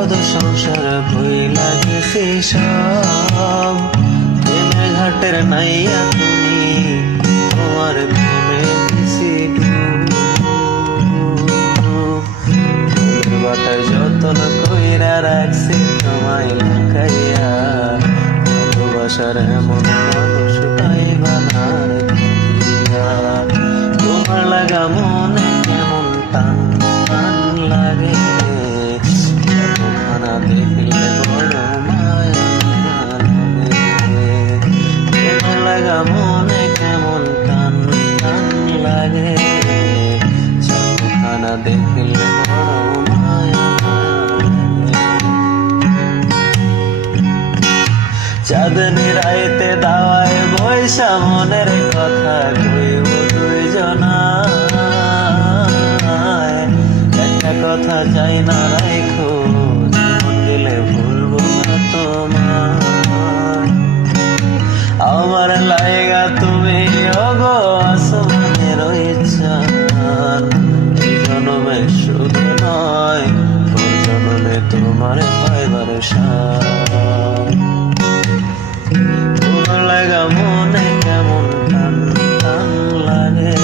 কত সংসার ভইলা গেছি সব, প্রেমের ঘাটের নাইয়া তুমি, তোমার প্রেমে দিছি ডুব। ফুলের বাটায় যতন কইরা রাখছি তোমায় লুকাইয়া, ভালোবাসার এমন মানুষ পাইবা না রে খুঁজিয়া। তোমার লাগা মনে কেমন টান টান লাগে, খানা দেখলে বড় মায়া লাগে। তোমার লাগা মনে কেমন টান টান লাগে, খানা দেখলে বড় মায়া লাগে। চাঁদনি রাইতে দাওয়ায় বৈশা মনের কথা কইব দুইজনায়, একটা কথা চাই না রাইখো, জীবন গেলে ভুলবো না তোমার। আমার লাইগা তুমি ওগো আসমানের ইচ্ছান, এই জনমে শুধু নয় ওই জনমে তোমার পাইবার সাথ। তোমার লাগা মনে কেমন টান টান লাগে,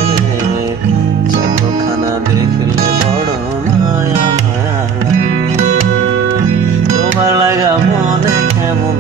যতখানা দেখলে বড় মায়া মায়া লাগে। তোমার লাগা মনে কেমন